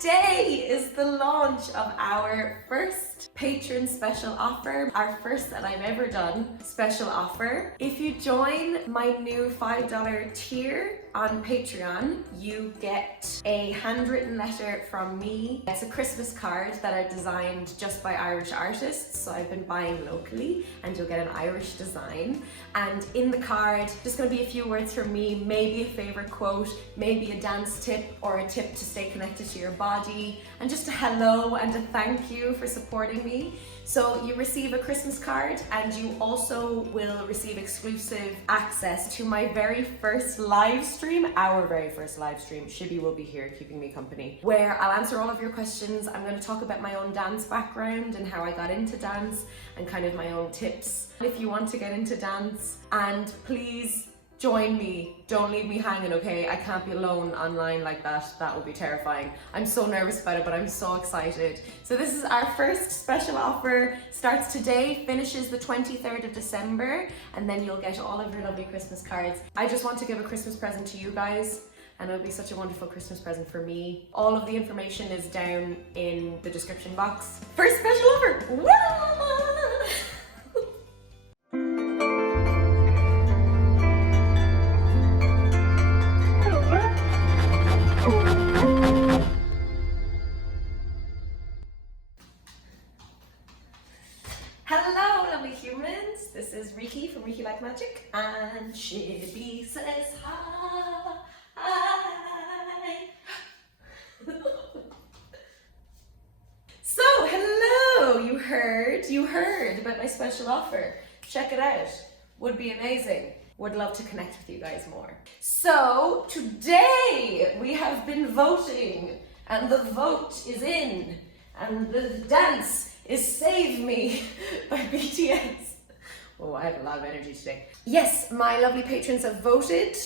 today is the launch of our first patron special offer, our first that I've ever done special offer. If you join my new $5 tier on Patreon, you get a handwritten letter from me. It's a Christmas card that I designed just by Irish artists, so I've been buying locally, and you'll get an Irish design. And in the card, just gonna be a few words from me, maybe a favorite quote, maybe a dance tip or a tip to stay connected to your body, and just a hello and a thank you for supporting me. So you receive a Christmas card, and you also will receive exclusive access to my very first live stream, our very first live stream. Shibby will be here keeping me company, where I'll answer all of your questions. I'm going to talk about my own dance background and how I got into dance and kind of my own tips if you want to get into dance. And please join me. Don't leave me hanging, okay? I can't be alone online like that. That would be terrifying. I'm so nervous about it, but I'm so excited. So this is our first special offer. Starts today, finishes the 23rd of December, and then you'll get all of your lovely Christmas cards. I just want to give a Christmas present to you guys, and it'll be such a wonderful Christmas present for me. All of the information is down in the description box. First special offer! Woo! Hello, lovely humans. This is Riki from rikilikemagic, and Shibby says hi. So, hello. You heard about my special offer. Check it out. Would be amazing. Would love to connect with you guys more. So, today we have been voting, and the vote is in, and the dance is Save Me by BTS. Oh, I have a lot of energy today. Yes, my lovely patrons have voted.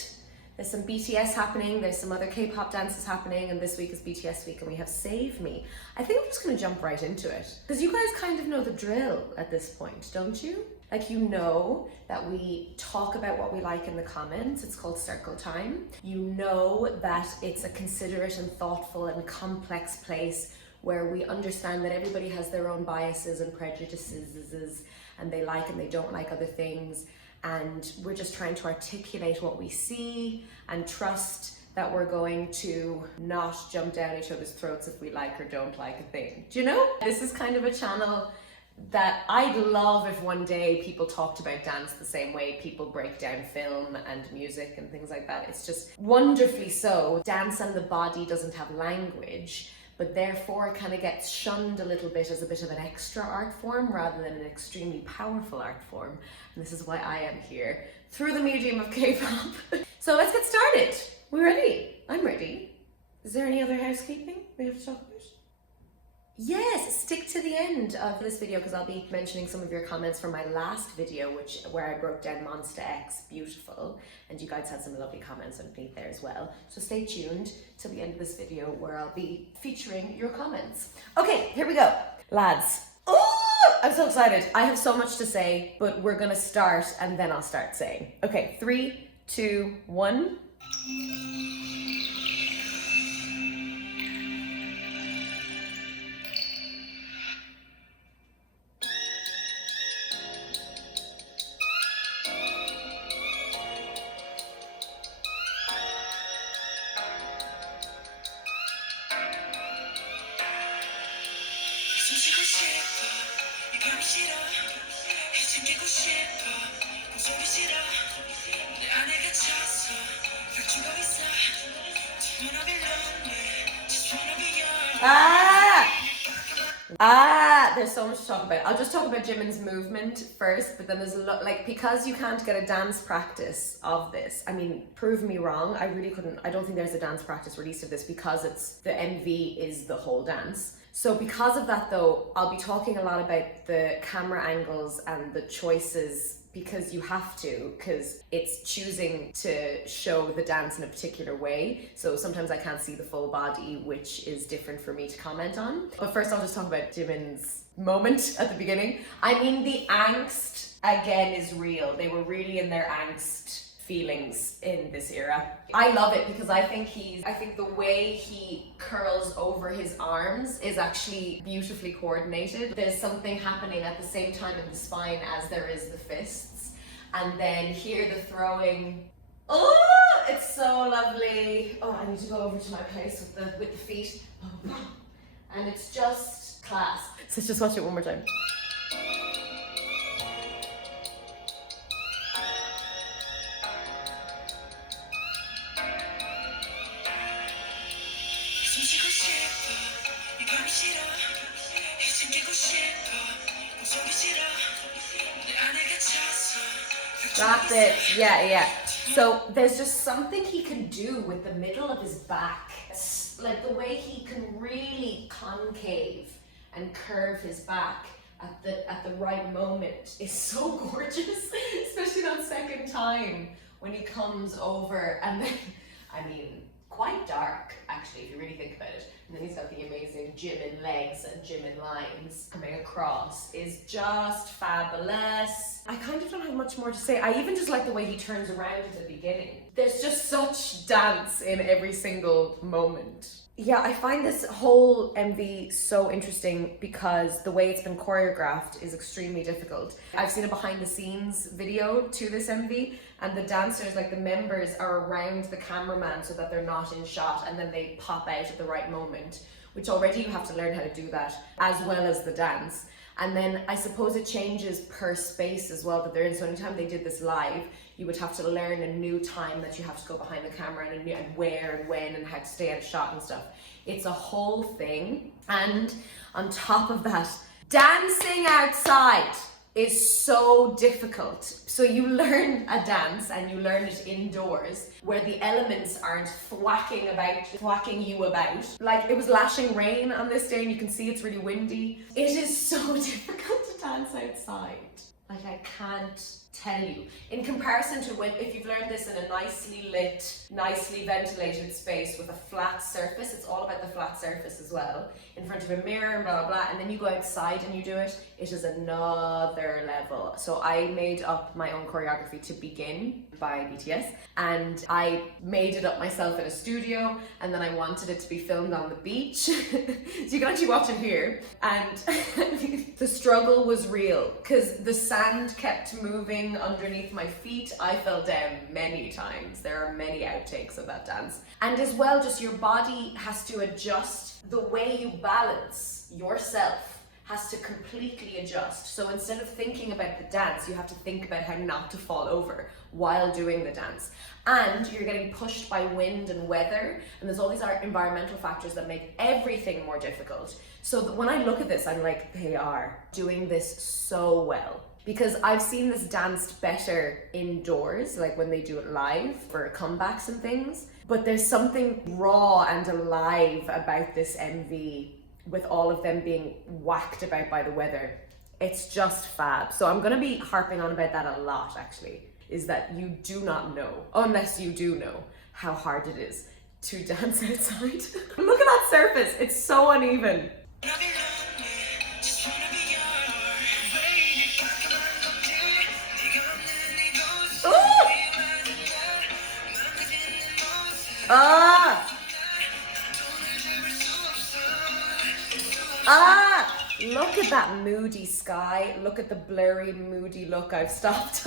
There's some BTS happening, there's some other K-pop dances happening, and this week is BTS week, and we have Save Me. I think I'm just gonna jump right into it, because you guys kind of know the drill at this point, don't you? Like, you know that we talk about what we like in the comments. It's called circle time. You know that it's a considerate and thoughtful and complex place where we understand that everybody has their own biases and prejudices, and they like and they don't like other things. And we're just trying to articulate what we see and trust that we're going to not jump down each other's throats if we like or don't like a thing. Do you know? This is kind of a channel that I'd love if one day people talked about dance the same way people break down film and music and things like that. It's just wonderfully so. Dance and the body doesn't have language, but therefore it kind of gets shunned a little bit as a bit of an extra art form rather than an extremely powerful art form. And this is why I am here through the medium of K-pop. So let's get started. We ready? I'm ready. Is there any other housekeeping we have to talk about? Yes, stick to the end of this video because I'll be mentioning some of your comments from my last video, where I broke down Monsta X, beautiful, and you guys had some lovely comments underneath there as well. So stay tuned till the end of this video where I'll be featuring your comments. Okay, here we go. Lads, oh, I'm so excited. I have so much to say, but we're gonna start and then I'll start saying. Okay, 3, 2, 1. There's so much to talk about. I'll just talk about Jimin's movement first, but then there's a lot, like, because you can't get a dance practice of this. I mean, prove me wrong. I really couldn't. I don't think there's a dance practice release of this because it's the MV is the whole dance. So because of that though, I'll be talking a lot about the camera angles and the choices, because you have to, because it's choosing to show the dance in a particular way. So sometimes I can't see the full body, which is different for me to comment on. But first I'll just talk about Jimin's moment at the beginning. I mean, the angst again is real. They were really in their angst feelings in this era. I love it because I think the way he curls over his arms is actually beautifully coordinated. There's something happening at the same time in the spine as there is the fists. And then here the throwing. Oh, it's so lovely. Oh, I need to go over to my place with the feet. And it's just class. So let's just watch it one more time. That's it. Yeah. So there's just something he can do with the middle of his back. Like the way he can really concave and curve his back at the right moment is so gorgeous, especially that second time when he comes over, and then, I mean, quite dark actually if you really think about it. And then he's got the amazing Jimin legs and Jimin lines coming across is just fabulous. I kind of don't have much more to say. I even just like the way he turns around at the beginning. There's just such dance in every single moment. Yeah, I find this whole MV so interesting because the way it's been choreographed is extremely difficult. I've seen a behind the scenes video to this MV, and the dancers, like the members, are around the cameraman so that they're not in shot, and then they pop out at the right moment, which already you have to learn how to do that, as well as the dance. And then I suppose it changes per space as well that they're in. So anytime they did this live, you would have to learn a new time that you have to go behind the camera and where and when and how to stay out of shot and stuff. It's a whole thing. And on top of that, dancing outside is so difficult. So you learn a dance and you learn it indoors where the elements aren't thwacking you about. Like it was lashing rain on this day and you can see it's really windy. It is so difficult to dance outside. Like I can't tell you. In comparison to if you've learned this in a nicely lit, nicely ventilated space with a flat surface, it's all about the flat surface as well, in front of a mirror and blah, blah, blah, and then you go outside and you do it, it is another level. So I made up my own choreography to Begin by BTS, and I made it up myself in a studio, and then I wanted it to be filmed on the beach. So you can actually watch it here, and the struggle was real, because the sand kept moving underneath my feet. I fell down many times. There are many outtakes of that dance. And as well, just your body has to adjust. The way you balance yourself has to completely adjust. So instead of thinking about the dance, you have to think about how not to fall over while doing the dance. And you're getting pushed by wind and weather, and there's all these environmental factors that make everything more difficult. So when I look at this, I'm like, they are doing this so well. Because I've seen this danced better indoors, like when they do it live for comebacks and things. But there's something raw and alive about this MV with all of them being whacked about by the weather. It's just fab. So I'm gonna be harping on about that a lot actually, is that you do not know, unless you do know, how hard it is to dance outside. Look at that surface, it's so uneven. Look at that moody sky. Look at the blurry, moody look I've stopped.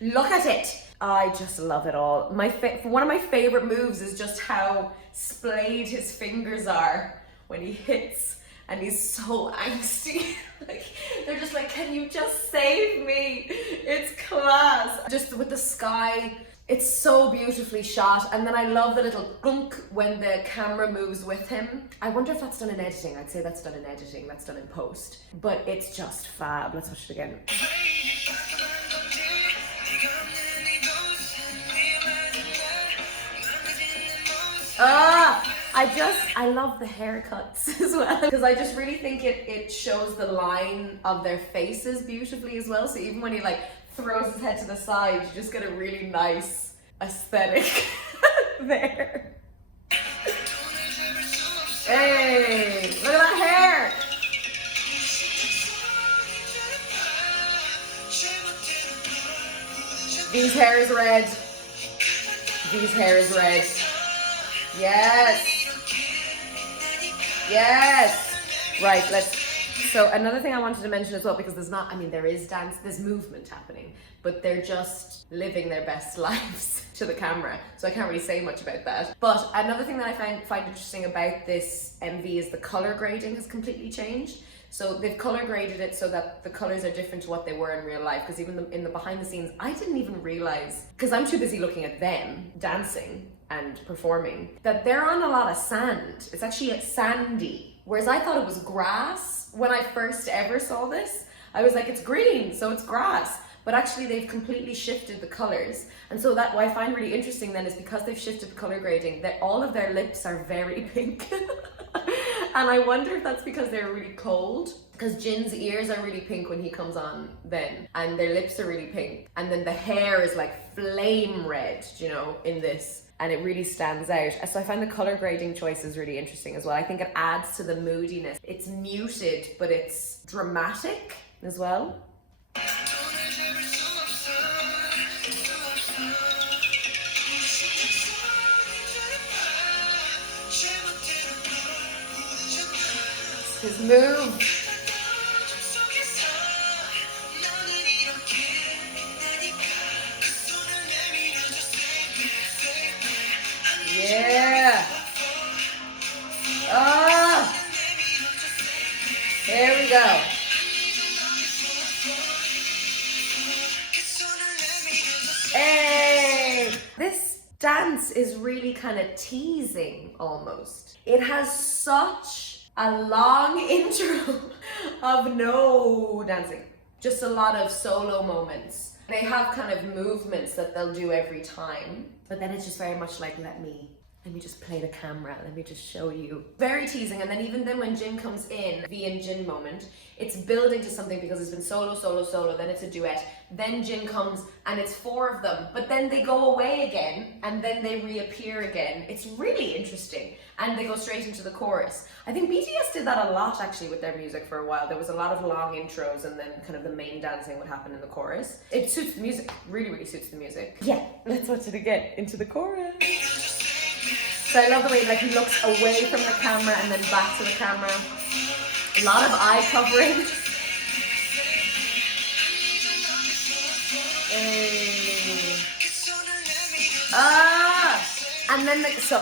Look at it. I just love it all. One of my favorite moves is just how splayed his fingers are when he hits, and he's so angsty. Like, they're just like, can you just save me? It's class. Just with the sky, it's so beautifully shot. And then I love the little gunk when the camera moves with him. I wonder if that's done in editing. I'd say that's done in editing, that's done in post. But it's just fab. Let's watch it again. I love the haircuts as well, because I just really think it shows the line of their faces beautifully as well. So even when he like throws his head to the side, you just get a really nice aesthetic there. Hey, look at that hair! These V's hair is red. V's hair is red. Yes. Yes. Right, so another thing I wanted to mention as well, because there is dance, there's movement happening, but they're just living their best lives to the camera. So I can't really say much about that. But another thing that I find interesting about this MV is the color grading has completely changed. So they've color graded it so that the colors are different to what they were in real life. Because even in the behind the scenes, I didn't even realize, because I'm too busy looking at them dancing and performing, that they're on a lot of sand. It's actually sandy. Whereas I thought it was grass when I first ever saw this. I was like, it's green, so it's grass. But actually they've completely shifted the colors. And so that what I find really interesting then is because they've shifted the color grading, that all of their lips are very pink. And I wonder if that's because they're really cold. Because Jin's ears are really pink when he comes on then. And their lips are really pink. And then the hair is like flame red, you know, in this. And it really stands out. So I find the color grading choices really interesting as well. I think it adds to the moodiness. It's muted, but it's dramatic as well. His move. Yeah. Ah. There we go. Hey. This dance is really kind of teasing almost. It has such a long intro of no dancing. Just a lot of solo moments. They have kind of movements that they'll do every time, but then it's just very much like, let me just play the camera, let me just show you. Very teasing. And then even then when Jin comes in, V and Jin moment, it's building to something because it's been solo, solo, solo, then it's a duet. Then Jin comes and it's four of them, but then they go away again and then they reappear again. It's really interesting. And they go straight into the chorus. I think BTS did that a lot actually with their music for a while. There was a lot of long intros and then kind of the main dancing would happen in the chorus. It suits the music, really, really suits the music. Yeah, let's watch it again, into the chorus. So I love the way like he looks away from the camera and then back to the camera. A lot of eye covering. And then so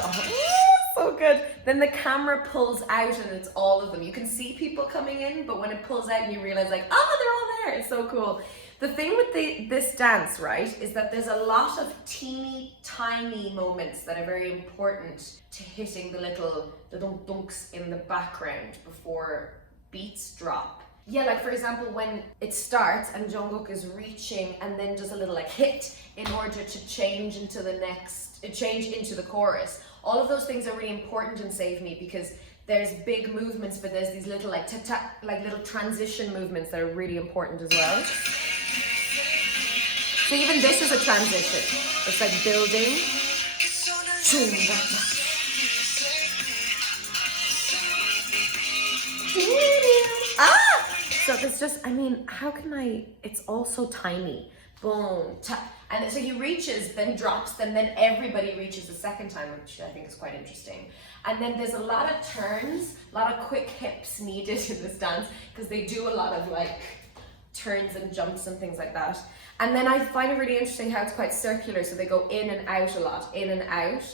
good. Then the camera pulls out and it's all of them. You can see people coming in, but when it pulls out and you realize like, oh, they're all there. It's so cool. The thing with this dance, right, is that there's a lot of teeny tiny moments that are very important to hitting the little dunks in the background before beats drop. Yeah, like for example, when it starts and Jungkook is reaching and then does a little like hit in order to change into the chorus. All of those things are really important in Save Me because there's big movements, but there's these little like tap, like little transition movements that are really important as well. So even this is a transition. It's like building. So it's just, how can it's all so tiny. Boom, tap. And so he reaches, then drops, then everybody reaches the second time, which I think is quite interesting. And then there's a lot of turns, a lot of quick hips needed in this dance, because they do a lot of like turns and jumps and things like that. And then I find it really interesting how it's quite circular, so they go in and out a lot, in and out.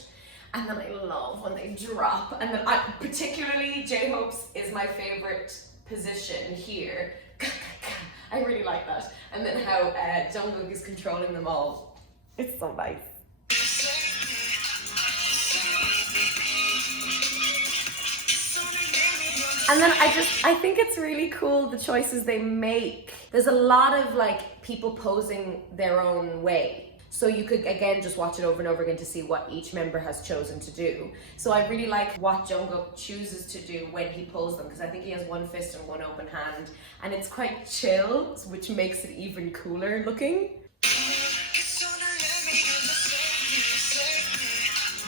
And then I love when they drop. And then particularly J-Hope's is my favorite position here. I really like that. And then how Jungkook is controlling them all. It's so nice. And then I think it's really cool the choices they make. There's a lot of like people posing their own way. So you could, again, just watch it over and over again to see what each member has chosen to do. So I really like what Jungkook chooses to do when he pulls them, because I think he has one fist and one open hand, and it's quite chill, which makes it even cooler looking.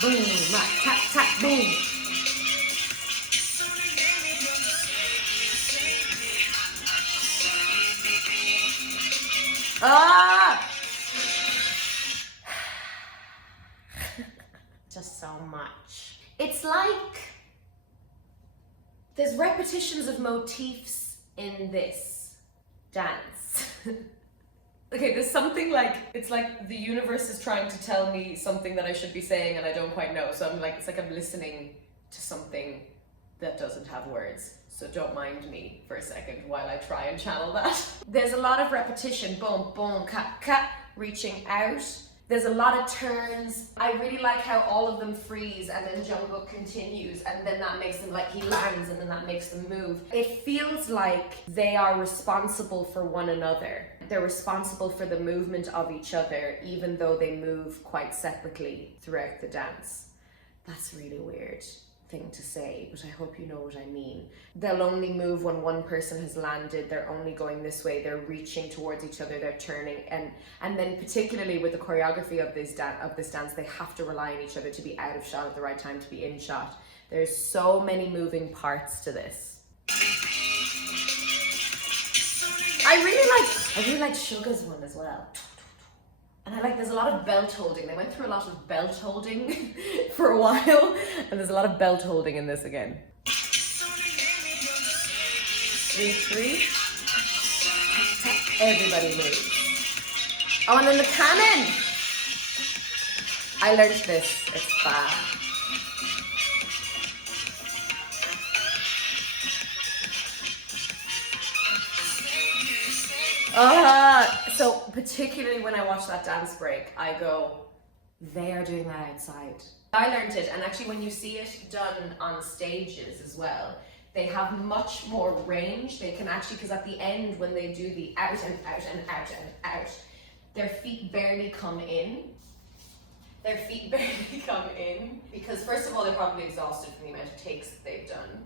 Boom, tap, tap, boom. Ah! just so much. It's like there's repetitions of motifs in this dance. Okay, there's something like, it's like the universe is trying to tell me something that I should be saying and I don't quite know. So I'm like, it's like I'm listening to something that doesn't have words. So don't mind me for a second while I try and channel that. There's a lot of repetition, boom, boom, cat, cat, reaching out. There's a lot of turns. I really like how all of them freeze and then Jungkook continues and then that makes them, like, he lands and then that makes them move. It feels like they are responsible for one another. They're responsible for the movement of each other, even though they move quite separately throughout the dance. That's really weird thing to say, but I hope you know what I mean. They'll only move when one person has landed. They're only going this way. They're reaching towards each other. They're turning, and then particularly with the choreography of this dance, they have to rely on each other to be out of shot at the right time, to be in shot. There's so many moving parts to this. I really like Suga's one as well. And I like, there's a lot of belt holding. They went through a lot of belt holding for a while, and there's a lot of belt holding in this again. 3-3. Everybody moves. Oh, and then the cannon. I learned this. It's bad. So particularly when I watch that dance break, I go, they are doing that outside. I learned it, and actually when you see it done on stages as well, they have much more range. They can actually, because at the end when they do the out and out and out and out, their feet barely come in. Their feet barely come in, because first of all, they're probably exhausted from the amount of takes that they've done.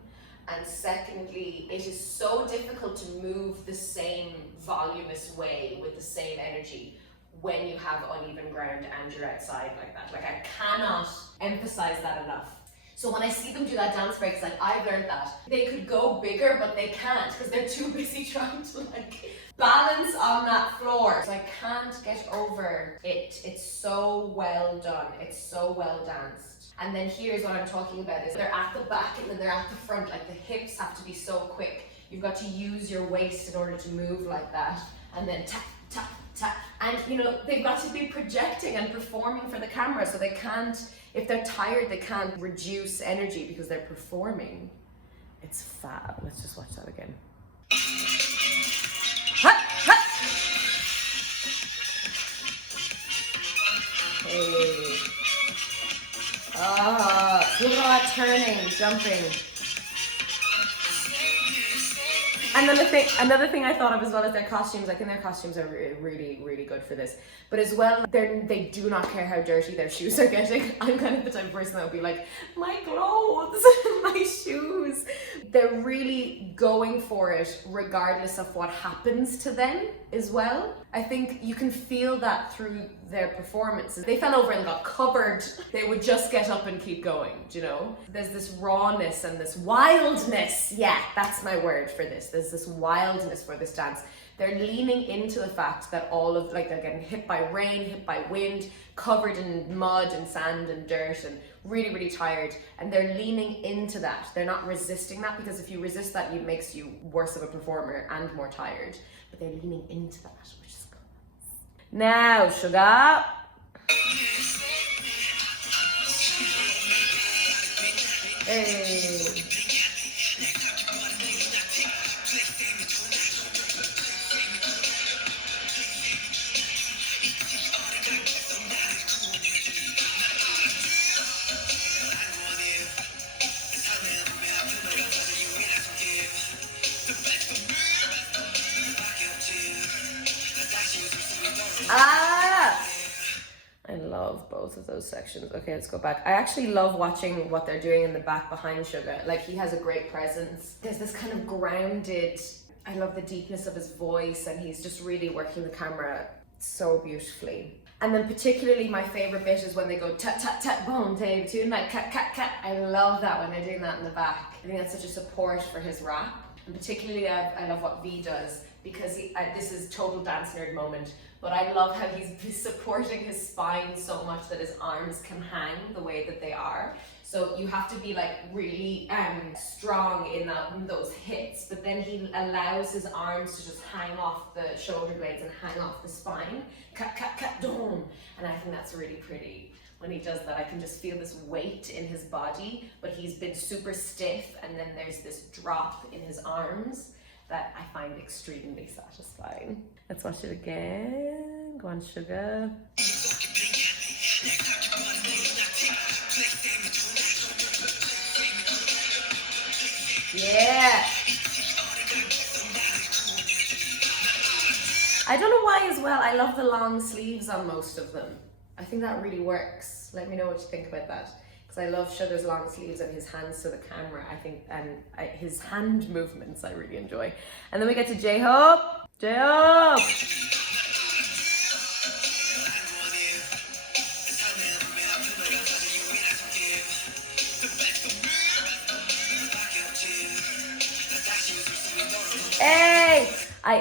And secondly, it is so difficult to move the same voluminous way with the same energy when you have uneven ground and you're outside like that. Like, I cannot emphasize that enough. So when I see them do that dance break, it's like, I've learned that. They could go bigger, but they can't because they're too busy trying to like balance on that floor. So I can't get over it. It's so well done. It's so well danced. And then here's what I'm talking about, is they're at the back and then they're at the front. Like, the hips have to be so quick. You've got to use your waist in order to move like that. And then tap, tap, tap. And you know, they've got to be projecting and performing for the camera. So they can't, if they're tired, they can't reduce energy because they're performing. It's fab. Let's just watch that again. Ha, ha. Hey. Look at all that turning, jumping. And then another thing I thought of as well is their costumes. I think their costumes are really, really good for this. But as well, they do not care how dirty their shoes are getting. I'm kind of the type of person that would be like, my clothes, my shoes. They're really going for it regardless of what happens to them as well. I think you can feel that through their performances. They fell over and got covered. They would just get up and keep going, do you know? There's this rawness and this wildness. Yeah, that's my word for this. There's this wildness for this dance. They're leaning into the fact that all of, like, they're getting hit by rain, hit by wind, covered in mud and sand and dirt and really, really tired. And they're leaning into that. They're not resisting that, because if you resist that, it makes you worse of a performer and more tired. But they're leaning into that, which is good. Now, Sugar. Hey. I love both of those sections. Okay, let's go back. I actually love watching what they're doing in the back behind Suga. Like, he has a great presence. There's this kind of grounded, I love the deepness of his voice, and he's just really working the camera so beautifully. And then particularly my favorite bit is when they go tap tap tap boom Dave tune like cat cat cat. I love that when they're doing that in the back. I think that's such a support for his rap. And particularly I love what V does, because this is total dance nerd moment, but I love how he's supporting his spine so much that his arms can hang the way that they are. So you have to be like really strong in those hits, but then he allows his arms to just hang off the shoulder blades and hang off the spine. Cut, cut, cut, dom. And I think that's really pretty. When he does that, I can just feel this weight in his body, but he's been super stiff, and then there's this drop in his arms that I find extremely satisfying. Let's watch it again. Go on, sugar. Yeah. I don't know why as well. I love the long sleeves on most of them. I think that really works. Let me know what you think about that. Because I love Sugar's long sleeves and his hands to the camera. I think, and his hand movements I really enjoy. And then we get to J-Hope. J-Hope! Hey!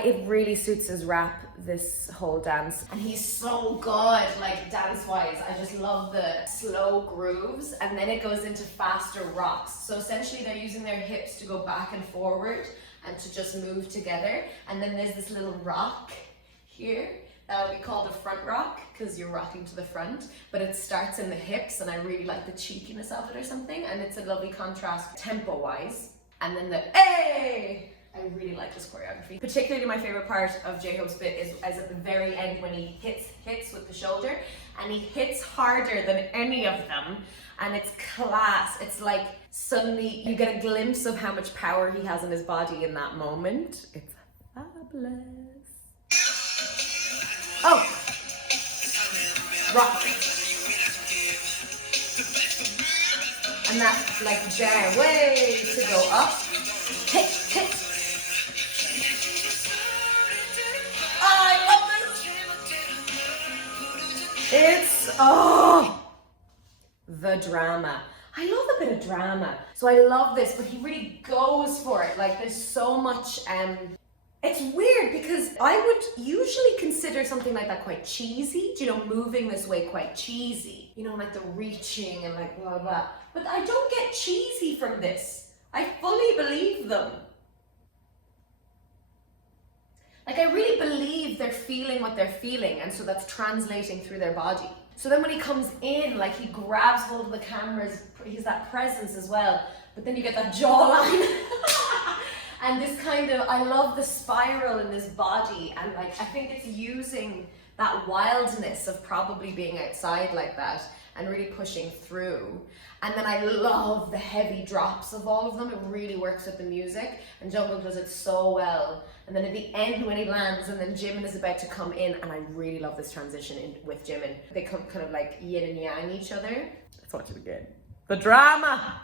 It really suits his rap, this whole dance. And he's so good, like dance-wise. I just love the slow grooves, and then it goes into faster rocks. So essentially they're using their hips to go back and forward and to just move together. And then there's this little rock here. That would be called a front rock, because you're rocking to the front, but it starts in the hips, and I really like the cheekiness of it or something, and it's a lovely contrast tempo-wise. And then the hey! I really like this choreography. Particularly my favorite part of J-Hope's bit is at the very end when he hits with the shoulder, and he hits harder than any of them, and it's class. It's like suddenly you get a glimpse of how much power he has in his body in that moment. It's fabulous. Oh! Rock. And that like there, way to go up. Hit, hit. It's, the drama. I love a bit of drama. So I love this, but he really goes for it. Like there's so much, it's weird because I would usually consider something like that quite cheesy. You know, moving this way quite cheesy. You know, like the reaching and like blah, blah. But I don't get cheesy from this. I fully believe them. Like I really believe they're feeling what they're feeling, and so that's translating through their body. So then when he comes in, like he grabs hold of the cameras, he's that presence as well, but then you get that jawline. And this kind of, I love the spiral in this body, and like I think it's using that wildness of probably being outside like that and really pushing through. And then I love the heavy drops of all of them. It really works with the music, and Jungkook does it so well. And then at the end when he lands, and then Jimin is about to come in, and I really love this transition with Jimin. They come kind of like yin and yang each other. Let's watch it again. The drama!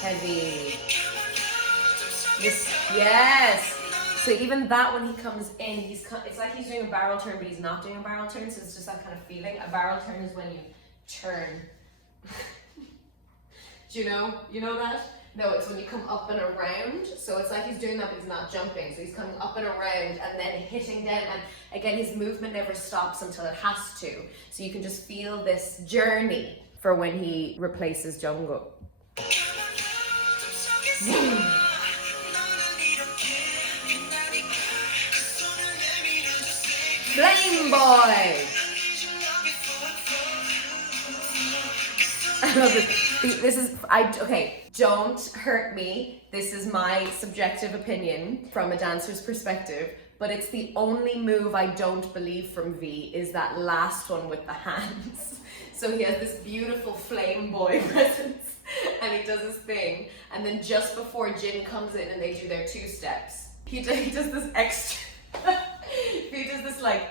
Heavy. Yes! So even that, when he comes in, it's like he's doing a barrel turn, but he's not doing a barrel turn, so it's just that kind of feeling. A barrel turn is when you turn. Do you know? You know that? No, it's when you come up and around. So it's like he's doing that, but he's not jumping. So he's coming up and around and then hitting down. And again, his movement never stops until it has to. So you can just feel this journey for when he replaces Jungkook. Flame Boy! I love this. Okay, don't hurt me. This is my subjective opinion from a dancer's perspective, but it's the only move I don't believe from V is that last one with the hands. So he has this beautiful Flame Boy presence, and he does his thing, and then just before Jin comes in and they do their two steps, he does this extra, he does this like,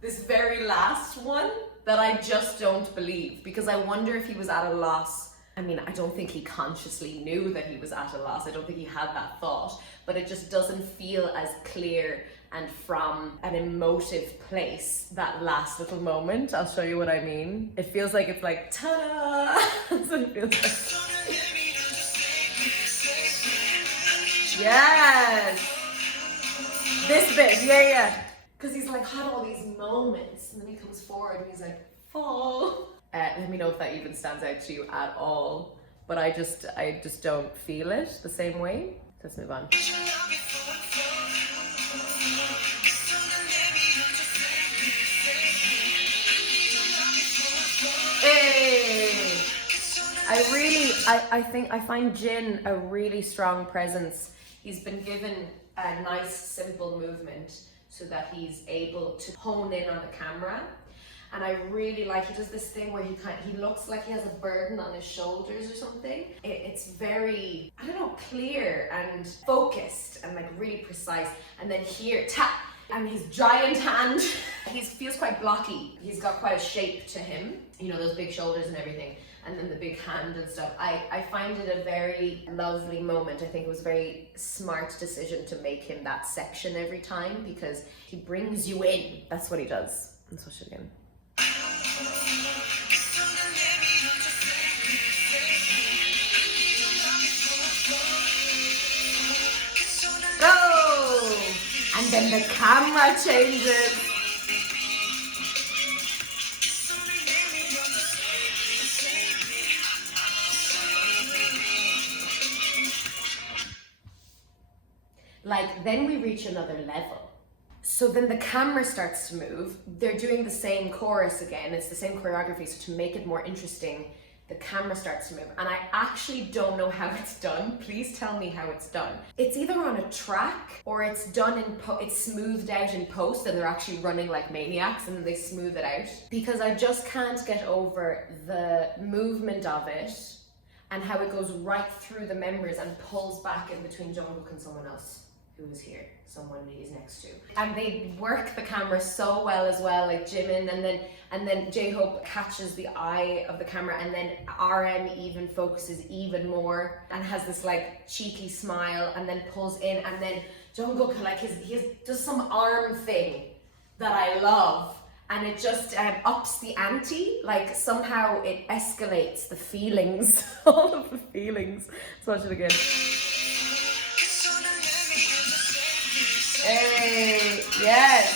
this very last one that I just don't believe, because I wonder if he was at a loss. I mean, I don't think he consciously knew that he was at a loss. I don't think he had that thought, but it just doesn't feel as clear and from an emotive place, that last little moment. I'll show you what I mean. It feels like it's like, ta-da! That's what it feels like. Yes! This bit, yeah. Because he's like had all these moments, and then he comes forward and he's like, fall. Let me know if that even stands out to you at all. But I just don't feel it the same way. Let's move on. Hey! I find Jin a really strong presence. He's been given a nice simple movement so that he's able to hone in on the camera. And I really like, he does this thing where he looks like he has a burden on his shoulders or something. It's very, I don't know, clear and focused and like really precise. And then here, tap, and his giant hand, he feels quite blocky. He's got quite a shape to him, you know, those big shoulders and everything. And then the big hand and stuff. I find it a very lovely moment. I think it was a very smart decision to make him that section every time because he brings you in. That's what he does. Let's watch it again. Go! And then the camera changes. Like, then we reach another level. So then the camera starts to move. They're doing the same chorus again. It's the same choreography. So to make it more interesting, the camera starts to move. And I actually don't know how it's done. Please tell me how it's done. It's either on a track or it's done it's smoothed out in post and they're actually running like maniacs and then they smooth it out. Because I just can't get over the movement of it and how it goes right through the members and pulls back in between Jungkook and someone else who is here, someone he's next to. And they work the camera so well as well, like Jimin, and then J-Hope catches the eye of the camera, and then RM even focuses even more and has this like cheeky smile and then pulls in, and then Jungkook like he does some arm thing that I love. And it just ups the ante, like somehow it escalates the feelings, all of the feelings. Let's watch it again. Hey, yes.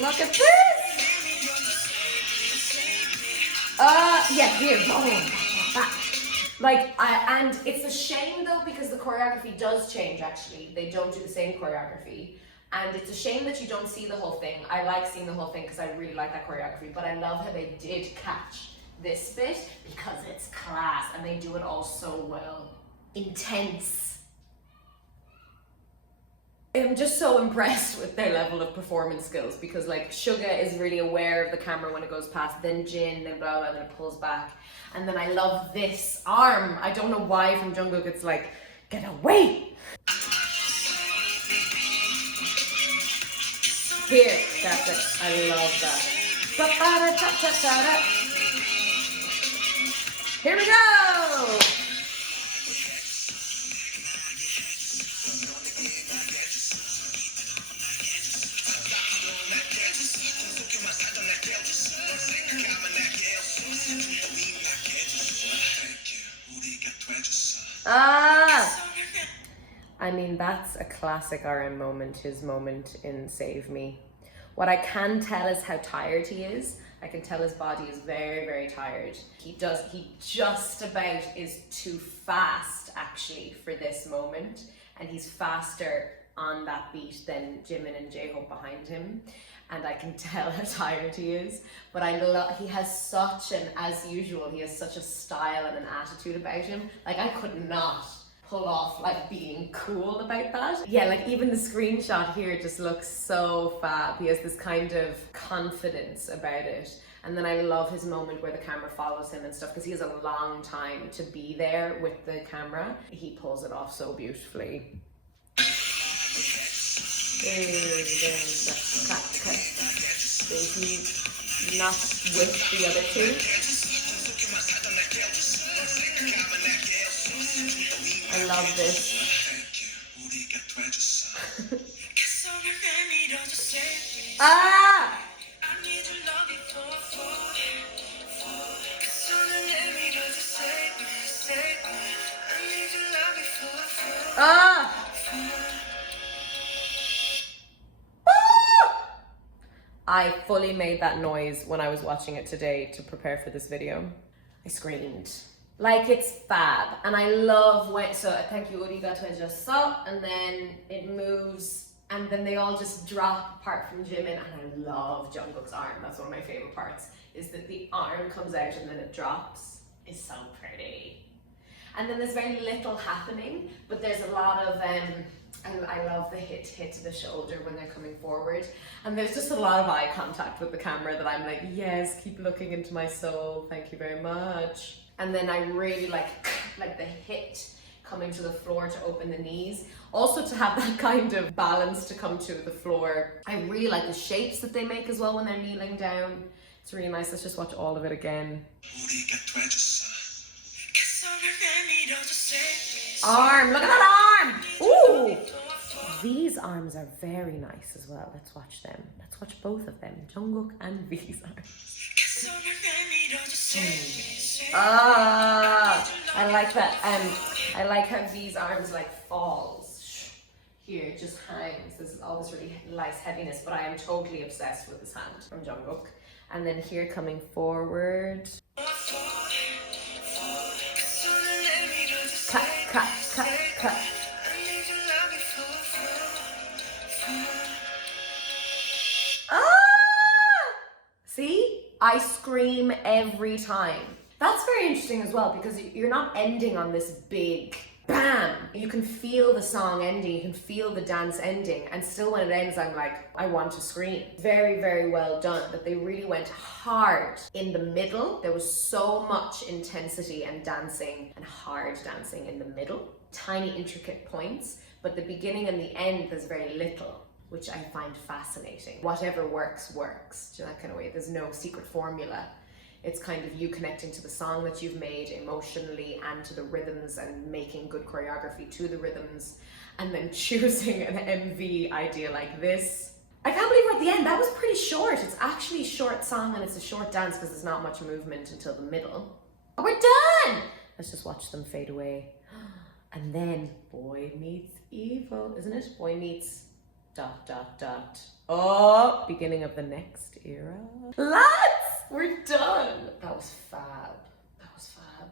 Look at this. Yeah, here, boom. Like, and it's a shame though, because the choreography does change actually. They don't do the same choreography. And it's a shame that you don't see the whole thing. I like seeing the whole thing because I really like that choreography, but I love how they did catch this bit because it's class and they do it all so well. Intense. I'm just so impressed with their level of performance skills because like Suga is really aware of the camera when it goes past, then Jin, then blah blah, then it pulls back. And then I love this arm. I don't know why from Jungkook it's like, get away! Here, that's it. I love that. Here we go! I mean, that's a classic RM moment, his moment in Save Me. What I can tell is how tired he is. I can tell his body is very, very tired. He just about is too fast actually for this moment. And he's faster on that beat than Jimin and J-Hope behind him. And I can tell how tired he is. But he has such an, as usual, he has such a style and an attitude about him. Like I could not pull off like being cool about that. Yeah, like even the screenshot here just looks so fab. He has this kind of confidence about it. And then I love his moment where the camera follows him and stuff because he has a long time to be there with the camera. He pulls it off so beautifully. Not with the other two. I love this. I fully made that noise when I was watching it today to prepare for this video. I screamed. Like, it's fab. And I love when, so thank you, Urigato just saw, and then it moves, and then they all just drop apart from Jimin, and I love Jungkook's arm. That's one of my favorite parts, is that the arm comes out and then it drops. It's so pretty. And then there's very little happening, but there's a lot of, I love the hit to the shoulder when they're coming forward. And there's just a lot of eye contact with the camera that I'm like, yes, keep looking into my soul, thank you very much. And then I really like the hit coming to the floor to open the knees. Also to have that kind of balance to come to the floor. I really like the shapes that they make as well when they're kneeling down. It's really nice. Let's just watch all of it again. Arm, look at that arm! Ooh! V's arms are very nice as well. Let's watch them. Let's watch both of them, Jungkook and V's arms. I like that. I like how V's arms like falls. Here, it just hangs. There's all this really nice heaviness, but I am totally obsessed with this hand from Jungkook. And then here coming forward. Cut, cut, cut, cut. See? I scream every time. That's very interesting as well, because you're not ending on this big bam. You can feel the song ending, you can feel the dance ending, and still when it ends, I'm like, I want to scream. Very, very well done, that they really went hard in the middle. There was so much intensity and dancing and hard dancing in the middle. Tiny intricate points, but the beginning and the end, there's very little, which I find fascinating. Whatever works, works, in that kind of way. There's no secret formula. It's kind of you connecting to the song that you've made emotionally and to the rhythms and making good choreography to the rhythms, and then choosing an MV idea like this. I can't believe we're at the end. That was pretty short. It's actually a short song and it's a short dance because there's not much movement until the middle. Oh, we're done! Let's just watch them fade away. And then boy meets evil, isn't it? Boy meets ... Oh, beginning of the next era. Lads, we're done. That was fab. That was fab.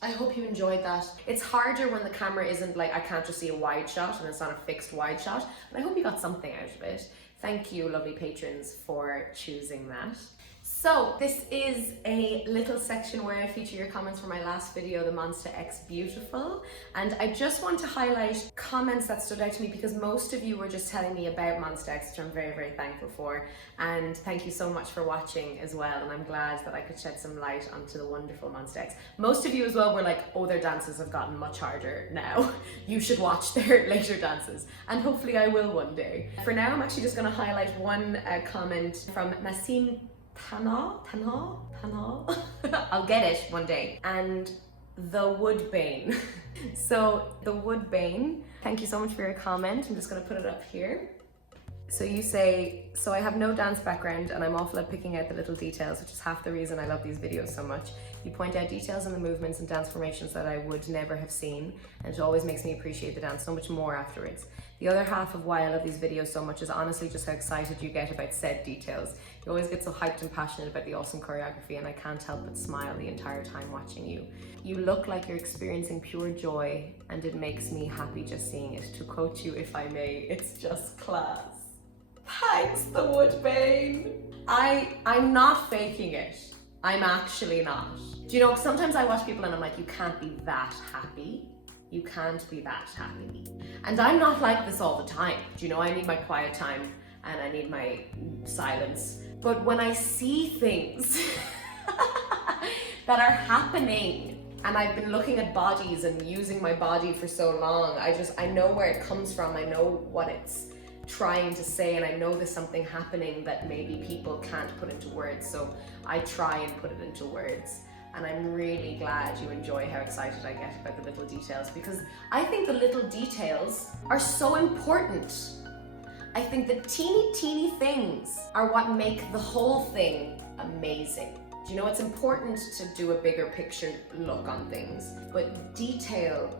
I hope you enjoyed that. It's harder when the camera isn't like, I can't just see a wide shot and it's not a fixed wide shot, but I hope you got something out of it. Thank you, lovely patrons, for choosing that. So this is a little section where I feature your comments from my last video, the Monster X Beautiful. And I just want to highlight comments that stood out to me because most of you were just telling me about Monster X, which I'm very, very thankful for. And thank you so much for watching as well. And I'm glad that I could shed some light onto the wonderful Monster X. Most of you as well were like, oh, their dances have gotten much harder now. You should watch their later dances. And hopefully I will one day. For now, I'm actually just gonna highlight one comment from Nassim Tanha? I'll get it one day. And the Woodbane. So the Woodbane, thank you so much for your comment. I'm just gonna put it up here. So you say, so I have no dance background and I'm awful at picking out the little details, which is half the reason I love these videos so much. You point out details in the movements and dance formations that I would never have seen, and it always makes me appreciate the dance so much more afterwards. The other half of why I love these videos so much is honestly just how excited you get about said details. You always get so hyped and passionate about the awesome choreography, and I can't help but smile the entire time watching you. You look like you're experiencing pure joy, and it makes me happy just seeing it. To quote you, if I may, it's just class. Thanks, the Woodbane. I'm not faking it. I'm actually not. Do you know, sometimes I watch people and I'm like, you can't be that happy. You can't be that happy. And I'm not like this all the time. Do you know, I need my quiet time and I need my silence. But when I see things that are happening, and I've been looking at bodies and using my body for so long, I know where it comes from. I know what it's trying to say, and I know there's something happening that maybe people can't put into words, so I try and put it into words. And I'm really glad you enjoy how excited I get about the little details, because I think the little details are so important. I think the teeny things are what make the whole thing amazing. Do you know, it's important to do a bigger picture look on things, but detail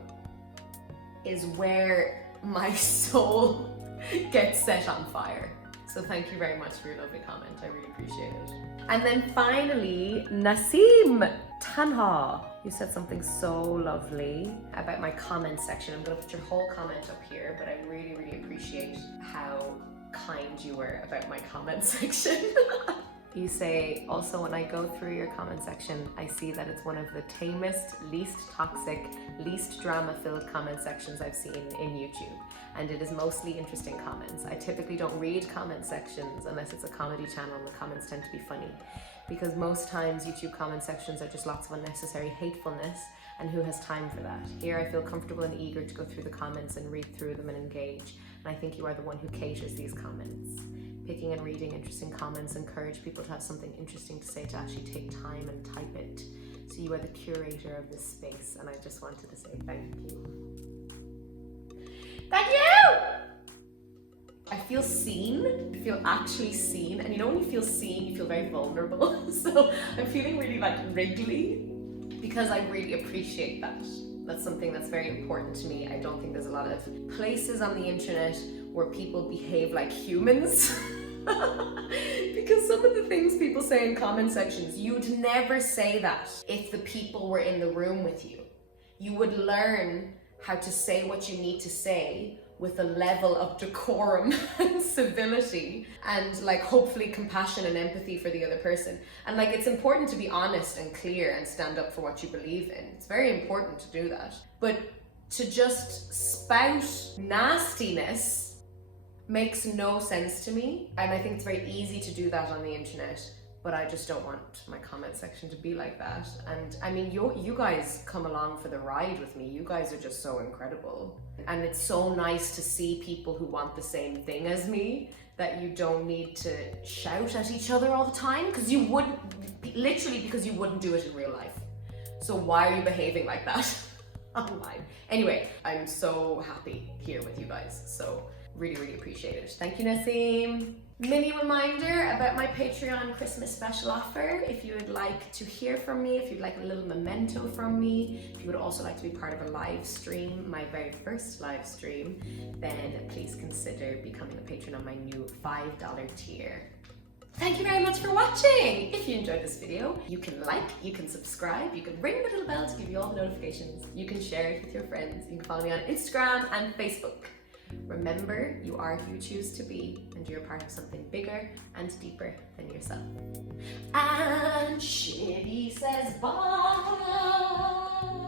is where my soul gets set on fire. So thank you very much for your lovely comment. I really appreciate it. And then finally, Nassim Tanha. You said something so lovely about my comment section. I'm gonna put your whole comment up here, but I really, really appreciate how kind you were about my comment section. You say, also when I go through your comment section, I see that it's one of the tamest, least toxic, least drama-filled comment sections I've seen in YouTube. And it is mostly interesting comments. I typically don't read comment sections unless it's a comedy channel and the comments tend to be funny. Because most times YouTube comment sections are just lots of unnecessary hatefulness, and who has time for that? Here I feel comfortable and eager to go through the comments and read through them and engage. And I think you are the one who caters these comments. Picking and reading interesting comments encourage people to have something interesting to say, to actually take time and type it. So you are the curator of this space, and I just wanted to say thank you. Thank you! I feel seen. I feel actually seen. And you know when you feel seen, you feel very vulnerable. So I'm feeling really like wriggly because I really appreciate that. That's something that's very important to me. I don't think there's a lot of places on the internet where people behave like humans. Because some of the things people say in comment sections, you'd never say that if the people were in the room with you. You would learn how to say what you need to say with a level of decorum and civility and like hopefully compassion and empathy for the other person. And like it's important to be honest and clear and stand up for what you believe in. It's very important to do that. But to just spout nastiness makes no sense to me. And I think it's very easy to do that on the internet, but I just don't want my comment section to be like that. And I mean, you guys come along for the ride with me. You guys are just so incredible. And it's so nice to see people who want the same thing as me, that you don't need to shout at each other all the time, because you wouldn't, literally because you wouldn't do it in real life. So why are you behaving like that online? Anyway, I'm so happy here with you guys. So really, really appreciate it. Thank you, Nassim. Mini reminder about my Patreon Christmas special offer. If you would like to hear from me, if you'd like a little memento from me, if you would also like to be part of a live stream, my very first live stream, then please consider becoming a patron on my new $5 tier. Thank you very much for watching. If you enjoyed this video, you can like, you can subscribe, you can ring the little bell to give you all the notifications. You can share it with your friends. You can follow me on Instagram and Facebook. Remember, you are who you choose to be, and you're part of something bigger and deeper than yourself. And Shitty says bye.